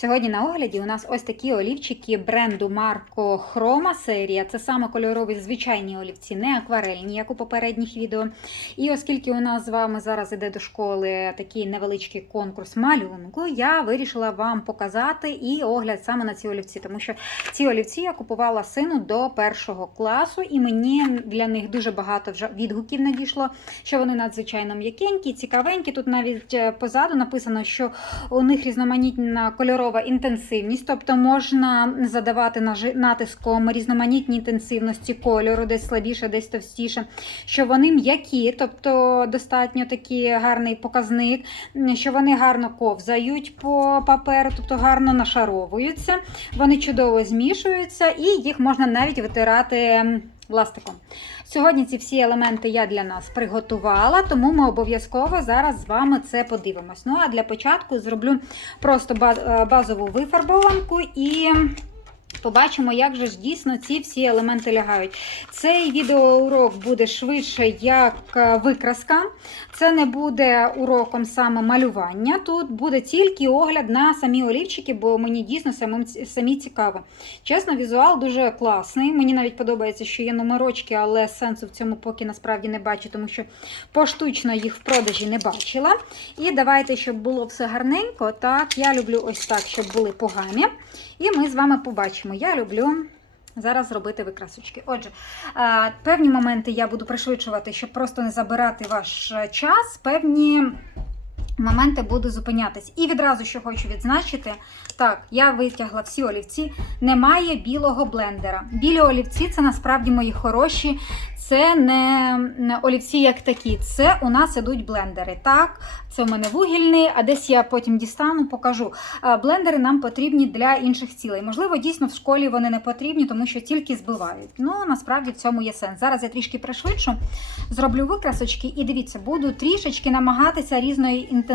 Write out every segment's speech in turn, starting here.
Сьогодні на огляді у нас ось такі олівчики бренду Марко Хрома серія. Це саме кольорові звичайні олівці, не акварельні, як у попередніх відео. І оскільки у нас з вами зараз іде до школи такий невеличкий конкурс малюнку, я вирішила вам показати і огляд саме на ці олівці, тому що ці олівці я купувала сину до першого класу, і мені для них дуже багато вже відгуків надійшло, що вони надзвичайно м'якенькі, цікавенькі. Тут навіть е, позаду написано, що у них різноманітна кольорова інтенсивність, тобто можна задавати натиском різноманітні інтенсивності кольору, десь слабіше, десь товстіше, що вони м'які, тобто достатньо такий гарний показник, що вони гарно ковзають по паперу, тобто гарно нашаровуються, вони чудово змішуються і їх можна навіть витирати м. Сьогодні ці всі елементи я для нас приготувала, тому ми обов'язково зараз з вами це подивимось. Ну а для початку зроблю просто е, базову вифарбованку і. Побачимо, як же ж дійсно ці всі елементи лягають. Цей відеоурок буде швидше як е, викраска. Це не буде уроком саме малювання. Тут буде тільки огляд на самі олівчики, бо мені дійсно самим, самі цікаво. Чесно, візуал дуже класний. Мені навіть подобається, що є номерочки, але сенсу в цьому поки насправді не бачу, тому що поштучно їх в продажі не бачила. І давайте, щоб було все гарненько. Так, я люблю ось так, щоб були погамі. І ми з вами побачимо. Я люблю. Зараз робити викрасочки. Отже, е, певні моменти я буду пришвидшувати, щоб просто не забирати ваш е, час. Певні моменти буду зупинятись. І відразу що хочу відзначити: так, я витягла всі олівці. Немає білого блендера. Білі олівці це насправді мої хороші. Це не олівці як такі. Це у нас ідуть блендери. Так, це у мене вугільний, а десь я потім дістану, покажу. Блендери нам потрібні для інших цілей. Можливо, дійсно в школі вони не потрібні, тому що тільки збивають. Ну, насправді в цьому є сенс. Зараз я трішки пришвидшу, зроблю викрасочки і дивіться, буду трішечки намагатися різної інтенсивності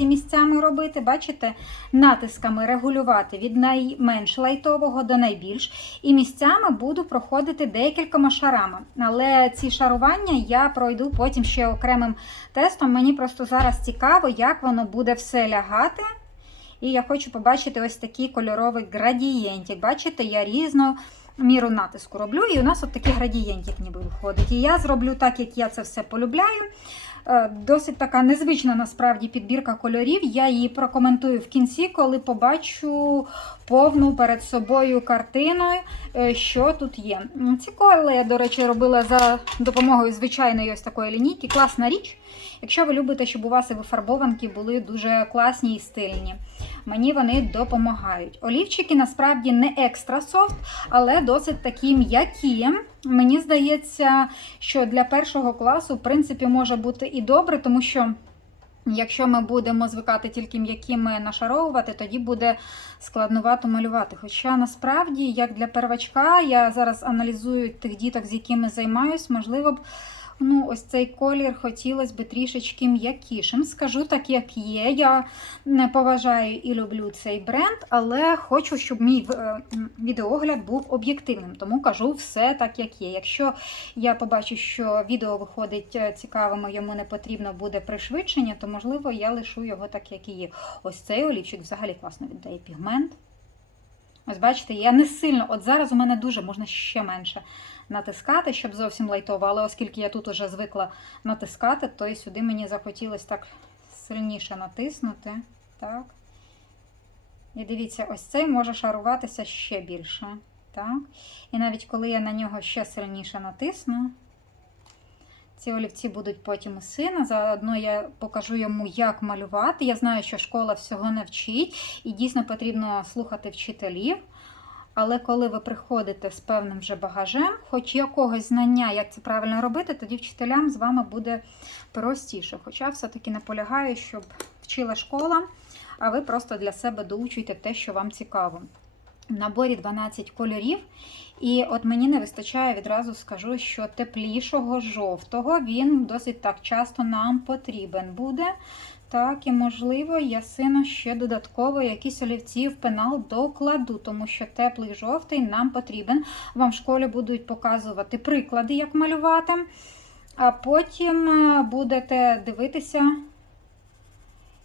місцями робити. Бачите, натисками регулювати від найменш лайтового до найбільш. І місцями буду проходити декількома шарами. Але ці шарування я пройду потім ще окремим тестом. Мені просто зараз цікаво, як воно буде все лягати. І я хочу побачити ось такий кольоровий градієнтик. Бачите, я різну міру натиску роблю, і у нас от такий градієнтик ніби виходить. І я зроблю так, як я це все полюбляю. Е, Досить така незвична насправді підбірка кольорів. Я її прокоментую в кінці, коли побачу повну перед собою картину, е, що тут є. Ці коли я, до речі, робила за допомогою звичайної ось такої лінійки. Класна річ. Якщо ви любите, щоб у вас і вифарбованки були дуже класні і стильні. Мені вони допомагають. Олівчики насправді не екстра софт, але досить такі м'які. Мені здається, що для першого класу, в принципі, може бути і добре, тому що. Якщо ми будемо звикати тільки м'якими нашаровувати, тоді буде складновато малювати. Хоча насправді, як для первачка, я зараз аналізую тих діток, з якими займаюсь, можливо б ну, ось цей колір хотілося б трішечки м'якішим. Скажу так, як є. Я не поважаю і люблю цей бренд, але хочу, щоб мій е, відеогляд був об'єктивним, тому кажу все так, як є. Якщо я побачу, що відео виходить е, цікавим, йому не потрібно буде пришвидшення, то можливо я лишу його так, як і є. Ось цей олівчик взагалі класно віддає пігмент. Ось бачите, я не сильно, от зараз у мене дуже можна ще менше натискати, щоб зовсім лайтово, але оскільки я тут уже звикла натискати, то і сюди мені захотілося так сильніше натиснути. Так. І дивіться, ось цей може шаруватися ще більше. Так. І навіть коли я на нього ще сильніше натисну, ці олівці будуть потім у сина. Заодно я покажу йому, як малювати. Я знаю, що школа всього не вчить, і дійсно потрібно слухати вчителів. Але коли ви приходите з певним вже багажем, хоч якогось знання, як це правильно робити, тоді вчителям з вами буде простіше. Хоча все-таки наполягаю, щоб вчила школа, а ви просто для себе доучуйте те, що вам цікаво. В наборі 12 кольорів. І от мені не вистачає, відразу скажу, що теплішого жовтого він досить так часто нам потрібен буде. Так, і можливо, я сину ще додатково якісь олівці в пенал докладу, тому що теплий жовтий нам потрібен. Вам в школі будуть показувати приклади, як малювати. А потім е, будете дивитися,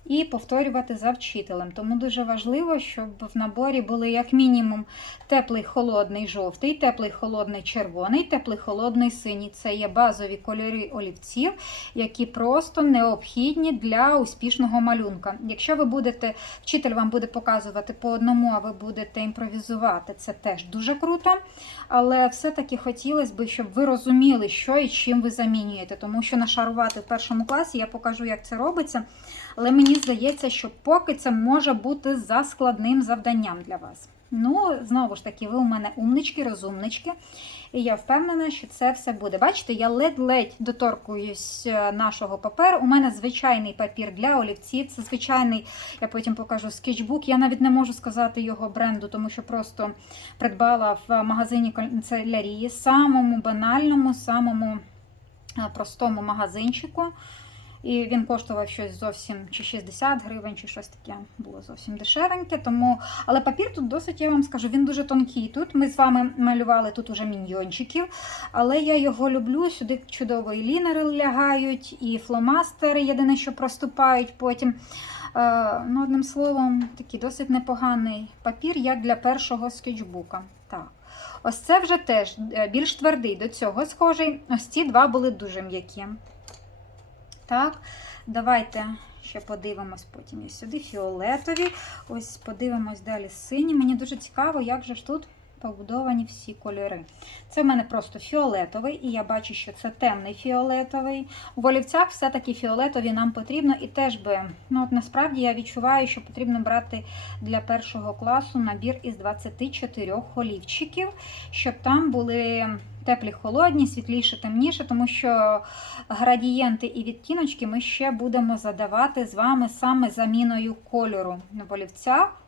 і повторювати за вчителем. Тому дуже важливо, щоб в наборі були як мінімум теплий холодний жовтий, теплий холодний червоний, теплий холодний синій. Це є базові кольори олівців, які просто необхідні для успішного малюнка. Якщо ви будете, вчитель вам буде показувати по одному, а ви будете імпровізувати, це теж дуже круто. Але все-таки хотілося б, щоб ви розуміли, що і чим ви замінюєте. Тому що нашарувати в першому класі я покажу, як це робиться. Але мені здається, що поки це може бути за складним завданням для вас. Ну, знову ж таки, ви у мене умнички, розумнички. І я впевнена, що це все буде. Бачите, я ледь-ледь доторкуюсь е, нашого паперу. У мене звичайний папір для олівців. Це звичайний, я потім покажу скетчбук. Я навіть не можу сказати його бренду, тому що просто придбала в магазині канцелярії, самому банальному, самому е, простому магазинчику. І він коштував щось зовсім чи 60 гривень, чи щось таке було зовсім дешевеньке. Тому, але папір тут досить, я вам скажу, він дуже тонкий. Тут ми з вами малювали тут уже міньйончиків, але я його люблю. Сюди чудово і лінери лягають, і фломастери єдине, що проступають потім. Е, ну, Одним словом, такий досить непоганий папір, як для першого скетчбука. Так. Ось це вже теж е, більш твердий до цього схожий. Ось ці два були дуже м'які. Так, давайте ще подивимось потім і сюди фіолетові. Ось подивимось далі сині. Мені дуже цікаво, як же ж тут побудовані всі кольори. Це в мене просто фіолетовий, і я бачу, що це темний фіолетовий. У олівцях все-таки фіолетові нам потрібно, і теж би, ну от насправді я відчуваю, що потрібно брати для першого класу набір із 24 олівчиків, щоб там були. Теплі, холодні, світліше, темніше, тому що градієнти і відтіночки ми ще будемо задавати з вами саме заміною кольору в олівцях,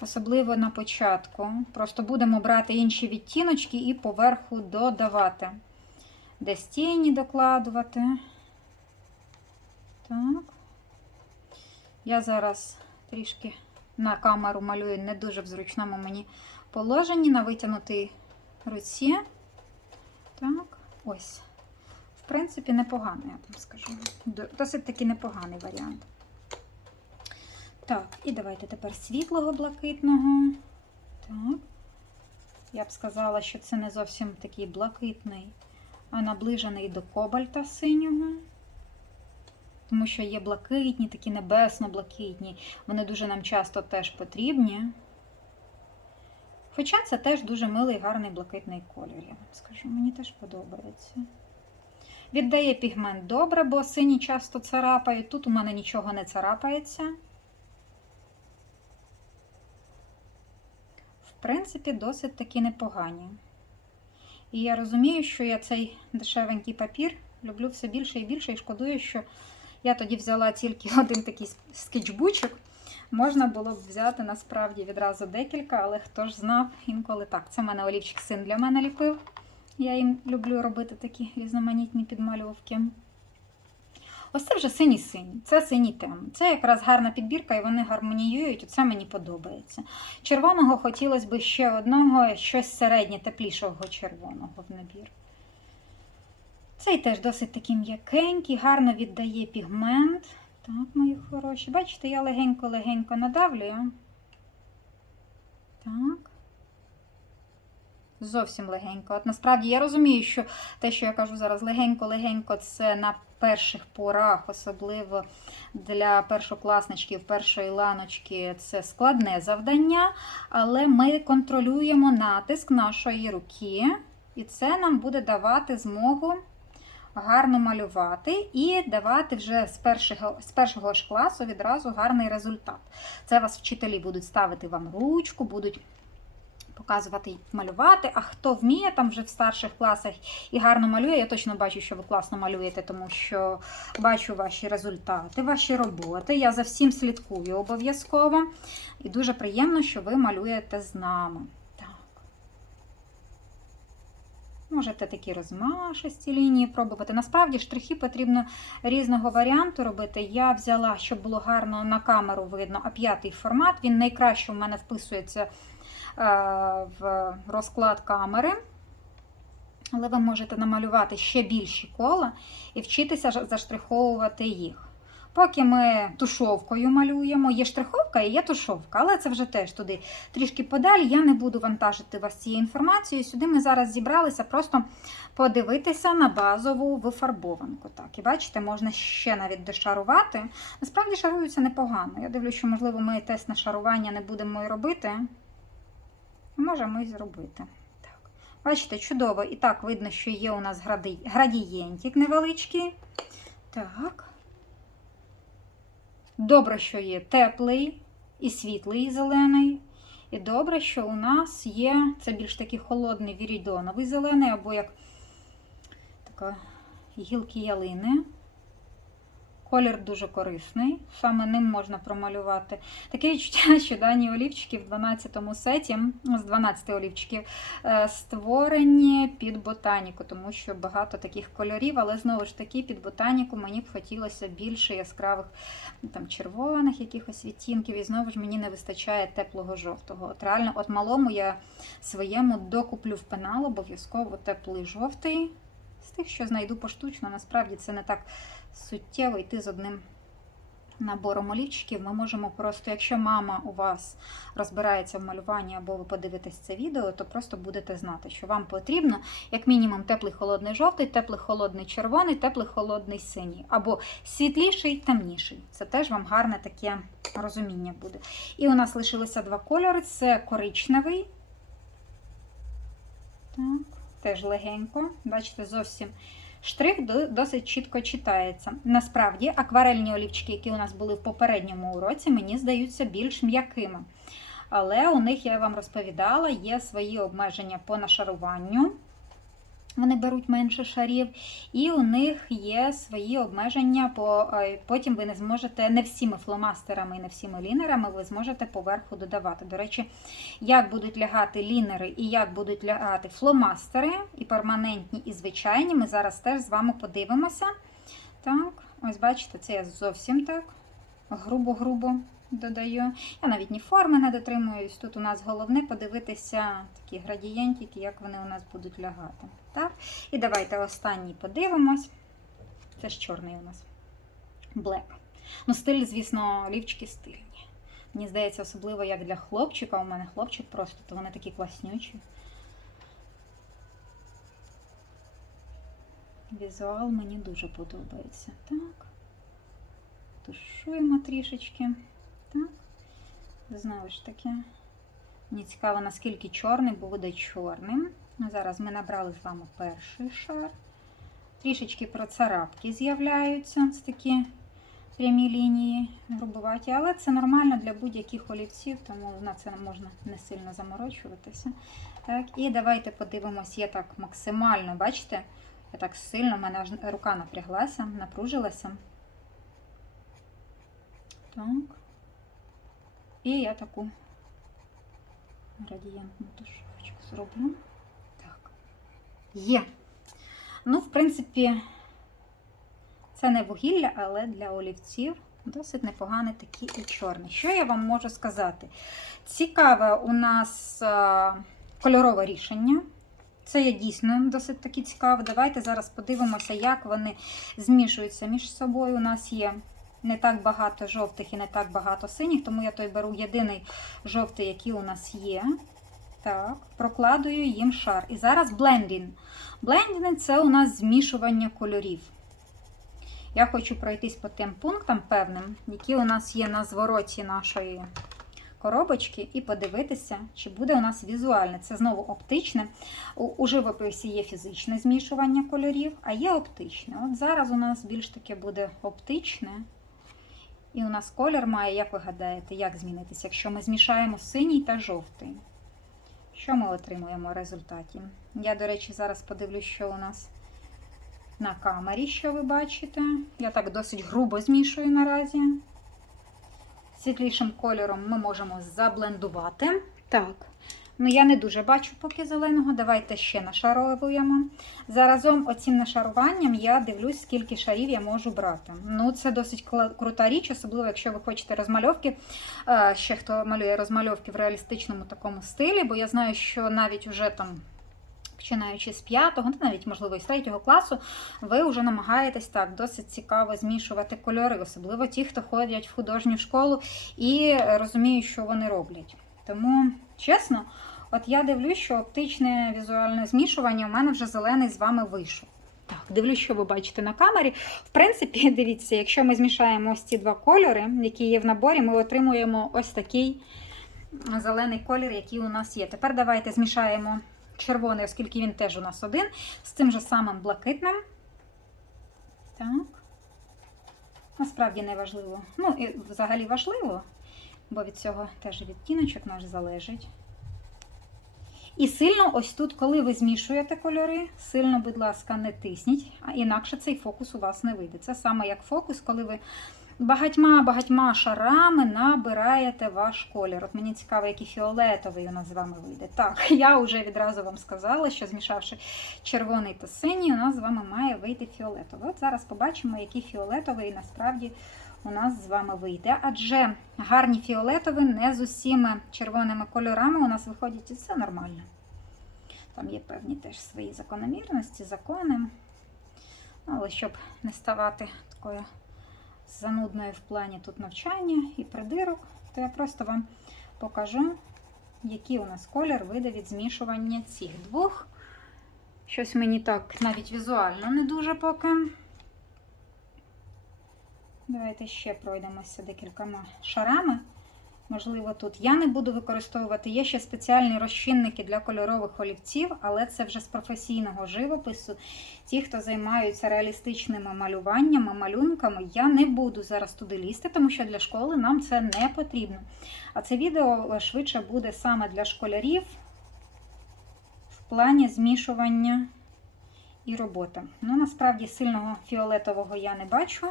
особливо на початку. Просто будемо брати інші відтіночки і поверху додавати. Десь тіні докладувати. Так. Я зараз трішки на камеру малюю не дуже в зручному мені положенні, на витягнутій руці. Так, ось. В принципі, непоганий, я вам скажу. Досить таки непоганий варіант. Так, і давайте тепер світлого блакитного. Так. Я б сказала, що це не зовсім такий блакитний, а наближений до кобальта синього. Тому що є блакитні, такі небесно-блакитні. Вони дуже нам часто теж потрібні. Хоча це теж дуже милий, гарний блакитний колір, я вам скажу. Мені теж подобається. Віддає пігмент добре, бо сині часто царапають. Тут у мене нічого не царапається. В принципі, досить таки непогані. І я розумію, що я цей дешевенький папір люблю все більше і більше, і шкодую, що я тоді взяла тільки один такий скетчбучок. Можна було б взяти насправді відразу декілька, але хто ж знав інколи так. Це в мене олівчик син для мене ліпив. Я їм люблю робити такі різноманітні підмальовки. Ось це вже синій-синій, це синій тем. Це якраз гарна підбірка, і вони гармоніюють. Оце мені подобається. Червоного хотілося б ще одного, щось середнє, теплішого червоного в набір. Цей теж досить такий м'якенький, гарно віддає пігмент. Так, мої хороші. Бачите, я легенько-легенько надавлюю. Так. Зовсім легенько. От насправді я розумію, що те, що я кажу зараз легенько-легенько, це на перших порах, особливо для першокласничків, першої ланочки, це складне завдання, але ми контролюємо натиск нашої руки, і це нам буде давати змогу гарно малювати і давати вже з першого з першого ж класу відразу гарний результат. Це вас вчителі будуть ставити вам ручку, будуть показувати малювати. А хто вміє там вже в старших класах і гарно малює, я точно бачу, що ви класно малюєте, тому що бачу ваші результати, ваші роботи. Я за всім слідкую обов'язково. І дуже приємно, що ви малюєте з нами. Можете такі розмашисті лінії пробувати. Насправді штрихи потрібно різного варіанту робити. Я взяла, щоб було гарно на камеру видно, а п'ятий формат. Він найкраще у мене вписується е, в розклад камери. Але ви можете намалювати ще більші кола і вчитися заштриховувати їх. Поки ми тушовкою малюємо, є штриховка і є тушовка, але це вже теж туди трішки подалі. Я не буду вантажити вас цією інформацією. Сюди ми зараз зібралися просто подивитися на базову вифарбованку. Так, і бачите, можна ще навіть дошарувати. Насправді шаруються непогано. Я дивлюся, що, можливо, ми тест на шарування не будемо і робити. Можемо і зробити. Так. Бачите, чудово. І так видно, що є у нас гради... градієнтик невеличкий. Так. Добре, що є теплий і світлий зелений. І добре, що у нас є це більш такий холодний вірідоновий зелений, або як така гілки ялини. Колір дуже корисний, саме ним можна промалювати. Таке відчуття, що дані олівчики в 12 сеті, з 12 олівчиків, е, створені під ботаніку, тому що багато таких кольорів, але знову ж таки під ботаніку мені б хотілося більше яскравих там, червоних якихось відтінків, і знову ж мені не вистачає теплого жовтого. От реально, от малому я своєму докуплю в пенал обов'язково теплий жовтий. З тих, що знайду поштучно, насправді це не так суттєво йти з одним набором олівчиків. Ми можемо просто, якщо мама у вас розбирається в малюванні або ви подивитесь це відео, то просто будете знати, що вам потрібно як мінімум теплий холодний жовтий, теплий холодний червоний, теплий холодний синій, або світліший, темніший. Це теж вам гарне таке розуміння буде. І у нас лишилося два кольори: це коричневий. Так, теж легенько. Бачите, зовсім штрих досить чітко читається. Насправді, акварельні олівчики, які у нас були в попередньому уроці, мені здаються більш м'якими. Але у них, я вам розповідала, є свої обмеження по нашаруванню. Вони беруть менше шарів, і у них є свої обмеження. По, Потім ви не зможете не всіми фломастерами і не всіми лінерами ви зможете поверху додавати. До речі, як будуть лягати лінери і як будуть лягати фломастери, і перманентні, і звичайні, ми зараз теж з вами подивимося. Так, ось бачите, це я зовсім так грубо-грубо додаю. Я навіть ні форми не дотримуюсь. Тут у нас головне подивитися такі градієнтики, як вони у нас будуть лягати. Так? І давайте останній подивимось. Це ж чорний у нас блек. Ну, стиль, звісно, лівчики стильні. Мені здається, особливо як для хлопчика. У мене хлопчик просто, то вони такі класнючі. Візуал мені дуже подобається. Так. Тушуємо трішечки. Так. Знову ж таки, мені цікаво, наскільки чорний буде чорним. Зараз ми набрали з вами перший шар. Трішечки процарапки з'являються. Це такі прямі лінії грубуваті, але це нормально для будь-яких олівців, тому на це можна не сильно заморочуватися. Так, І давайте подивимось, я так максимально, бачите, я так сильно, в мене рука напряглася, напружилася. Так. І я таку градієнтну тушочку зроблю. Так. Є. Ну, в принципі, це не вугілля, але для олівців досить непоганий такий і чорний. Що я вам можу сказати? Цікаве у нас кольорове рішення. Це є дійсно досить таки цікаво. Давайте зараз подивимося, як вони змішуються між собою. У нас є не так багато жовтих і не так багато синіх, тому я той беру єдиний жовтий, який у нас є. Так, Прокладую їм шар. І зараз блендінг. Блендінг це у нас змішування кольорів. Я хочу пройтись по тим пунктам певним, які у нас є на звороті нашої коробочки, і подивитися, чи буде у нас візуальне. Це знову оптичне. У живописі є фізичне змішування кольорів, а є оптичне. От зараз у нас більш таке буде оптичне. І у нас колір має, як ви гадаєте, як змінитися, якщо ми змішаємо синій та жовтий. Що ми отримуємо в результаті? Я, до речі, зараз подивлюсь, що у нас на камері, що ви бачите. Я так досить грубо змішую наразі. Світлішим кольором ми можемо заблендувати. Так, Ну, я не дуже бачу поки зеленого. Давайте ще нашаровуємо. Заразом оцим нашаруванням я дивлюсь, скільки шарів я можу брати. Ну, Це досить крута річ, особливо, якщо ви хочете розмальовки. Ще хто малює розмальовки в реалістичному такому стилі, бо я знаю, що навіть уже там починаючи з п'ятого, ну, навіть можливо з третього класу, ви вже намагаєтесь так досить цікаво змішувати кольори, особливо ті, хто ходять в художню школу і розуміють, що вони роблять. Тому, чесно, от я дивлюсь, що оптичне візуальне змішування у мене вже зелений з вами вийшов. Так, дивлюсь, що ви бачите на камері. В принципі, дивіться, якщо ми змішаємо ось ці два кольори, які є в наборі, ми отримуємо ось такий зелений колір, який у нас є. Тепер давайте змішаємо червоний, оскільки він теж у нас один, з тим же самим блакитним. Так. Насправді не важливо. Ну, і взагалі важливо, бо від цього теж відтіночок наш залежить. І сильно ось тут, коли ви змішуєте кольори, сильно, будь ласка, не тисніть, а інакше цей фокус у вас не вийде. Це саме як фокус, коли ви багатьма-багатьма шарами набираєте ваш колір. От мені цікаво, який фіолетовий у нас з вами вийде. Так, я вже відразу вам сказала, що змішавши червоний та синій, у нас з вами має вийти фіолетовий. От зараз побачимо, який фіолетовий насправді у нас з вами вийде. Адже гарні фіолетові не з усіма червоними кольорами у нас виходять, і це нормально. Там є певні теж свої закономірності, закони. Але щоб не ставати такою занудною в плані тут навчання і придирок, то я просто вам покажу, який у нас колір вийде від змішування цих двох. Щось мені так навіть візуально не дуже поки. Давайте ще пройдемося декількома шарами. Можливо, тут я не буду використовувати. Є ще спеціальні розчинники для кольорових олівців, але це вже з професійного живопису. Ті, хто займаються реалістичними малюваннями, малюнками, я не буду зараз туди лізти, тому що для школи нам це не потрібно. А це відео швидше буде саме для школярів в плані змішування і роботи. Ну, насправді, сильного фіолетового я не бачу.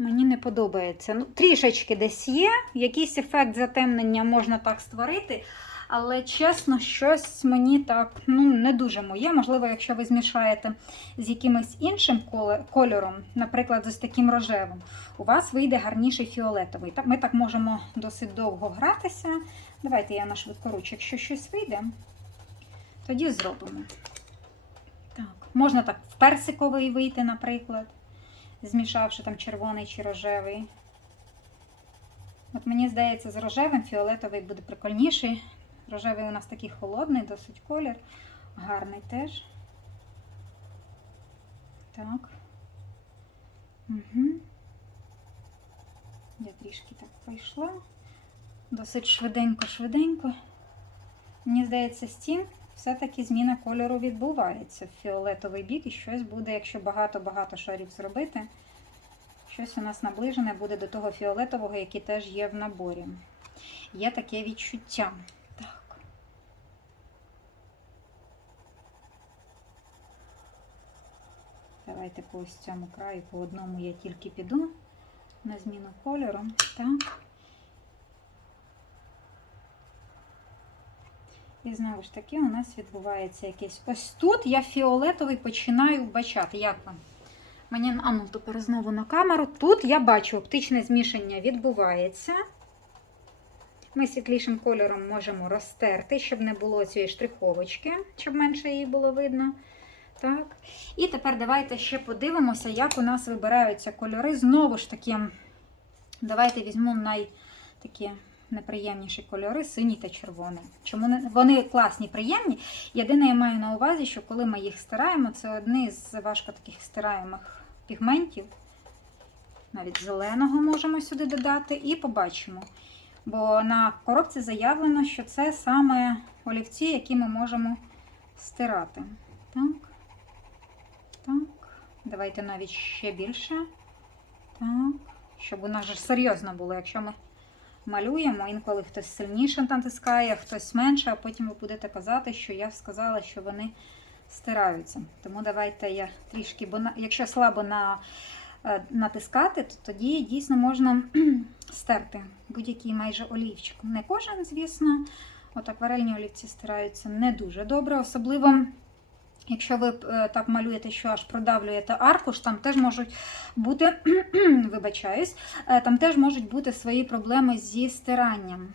Мені не подобається. Ну, Трішечки десь є, якийсь ефект затемнення можна так створити, але чесно, щось мені так ну, не дуже моє. Можливо, якщо ви змішаєте з якимось іншим кольором, наприклад, з таким рожевим, у вас вийде гарніший фіолетовий. Ми так можемо досить довго гратися. Давайте я на швидкоруч, якщо щось вийде, тоді зробимо. Так, Можна так в персиковий вийти, наприклад змішавши там червоний чи рожевий. От мені здається, з рожевим фіолетовий буде прикольніший. Рожевий у нас такий холодний, досить колір. Гарний теж. Так. Угу. Я трішки так пройшла. Досить швиденько-швиденько. Мені здається, тим все-таки зміна кольору відбувається в фіолетовий бік, і щось буде, якщо багато-багато шарів зробити, щось у нас наближене буде до того фіолетового, який теж є в наборі. Є таке відчуття. Так. Давайте по ось цьому краю, по одному я тільки піду на зміну кольору. Так. І знову ж таки, у нас відбувається якесь. Ось тут я фіолетовий починаю вбачати. Як вам? Мені, а ну, тепер знову на камеру. Тут я бачу, оптичне змішання відбувається. Ми світлішим кольором можемо розтерти, щоб не було цієї штриховочки, щоб менше її було видно. Так. І тепер давайте ще подивимося, як у нас вибираються кольори. Знову ж таки, давайте візьмемо най неприємніші кольори синій та червоний. Чому вони класні, приємні? Єдине, я маю на увазі, що коли ми їх стираємо, це одні з важко таких стираємих пігментів. Навіть зеленого можемо сюди додати, і побачимо. Бо на коробці заявлено, що це саме олівці, які ми можемо стирати. Так. Так. Давайте навіть ще більше. Так. Щоб у нас же серйозно було, якщо ми малюємо. Інколи хтось сильніше натискає, хтось менше, а потім ви будете казати, що я сказала, що вони стираються. Тому давайте я трішки, бо якщо слабо на, е, натискати, то тоді дійсно можна стерти будь-який майже олівчик. Не кожен, звісно. От акварельні олівці стираються не дуже добре, особливо. Якщо ви е, так малюєте, що аж продавлюєте аркуш, там теж можуть бути, вибачаюсь, е, там теж можуть бути свої проблеми зі стиранням.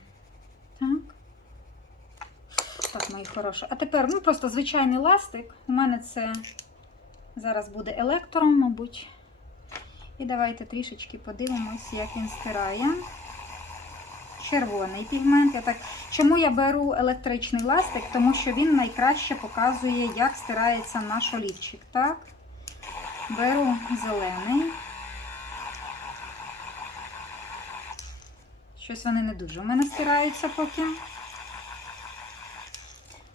Так. Так, мої хороші. А тепер ну, просто звичайний ластик. У мене це зараз буде електром, мабуть. І давайте трішечки подивимось, як він стирає. Червоний пігмент. Я так... Чому я беру електричний ластик? Тому що він найкраще показує, як стирається наш олівчик. Так? Беру зелений. Щось вони не дуже у мене стираються поки.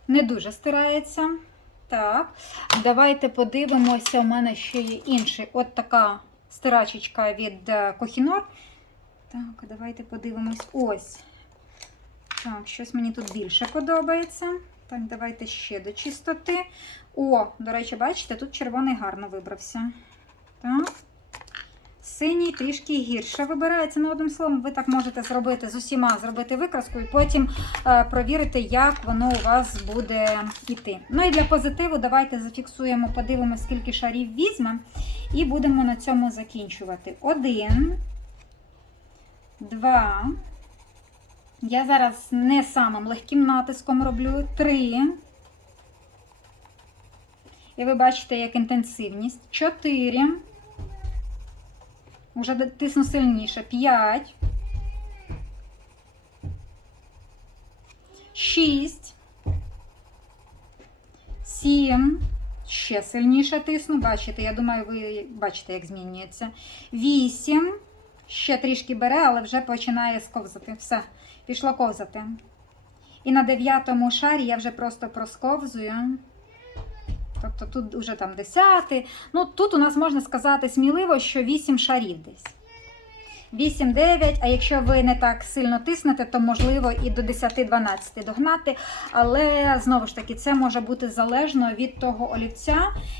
Не дуже стирається. Так, давайте подивимося. У мене ще є інший. От така стирачечка від е, Kohinoor. Так, давайте подивимось. Ось. Так, щось мені тут більше подобається. Так, давайте ще до чистоти. О, до речі, бачите, тут червоний гарно вибрався. Так. Синій трішки гірше вибирається. Ну, одним словом, ви так можете зробити з усіма, зробити викраску і потім е, провірити, як воно у вас буде йти. Ну і для позитиву давайте зафіксуємо, подивимося, скільки шарів візьме, і будемо на цьому закінчувати. Один, два. Я зараз не самим легким натиском роблю. Три. І ви бачите, як інтенсивність. Чотири. Уже тисну сильніше. 5. 6. 7. Ще сильніше тисну. Бачите, я думаю, ви бачите, як змінюється. 8. Ще трішки бере, але вже починає сковзати. Все, пішло ковзати. І на дев'ятому шарі я вже просто просковзую. Тобто тут вже там 10. Ну, тут у нас можна сказати сміливо, що 8 шарів десь. 8-9, а якщо ви не так сильно тиснете, то можливо і до 10-12 догнати. Але знову ж таки, це може бути залежно від того олівця,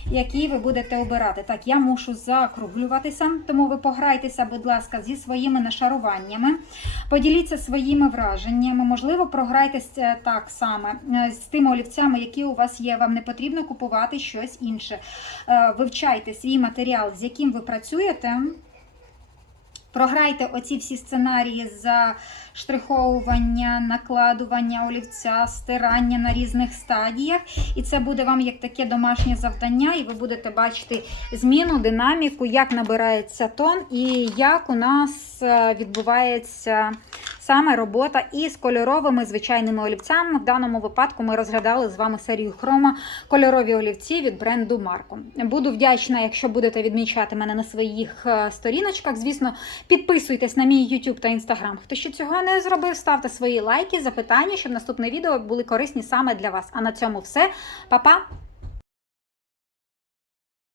який ви будете обирати. Так, я мушу закруглюватися, тому ви пограйтеся, будь ласка, зі своїми нашаруваннями. Поділіться своїми враженнями. Можливо, програйтеся так само е, з тими олівцями, які у вас є. Вам не потрібно купувати щось інше. Е, Вивчайте свій матеріал, з яким ви працюєте. Програйте оці всі сценарії за штриховування, накладування олівця, стирання на різних стадіях. І це буде вам як таке домашнє завдання, і ви будете бачити зміну, динаміку, як набирається тон і як у нас е, відбувається саме робота із кольоровими звичайними олівцями. В даному випадку ми розглядали з вами серію хрома кольорові олівці від бренду Марко. Буду вдячна, якщо будете відмічати мене на своїх е, сторіночках. Звісно, підписуйтесь на мій YouTube та Instagram. Хто ще цього не зробив, ставте свої лайки, запитання, щоб наступне відео були корисні саме для вас. А на цьому все. Па-па!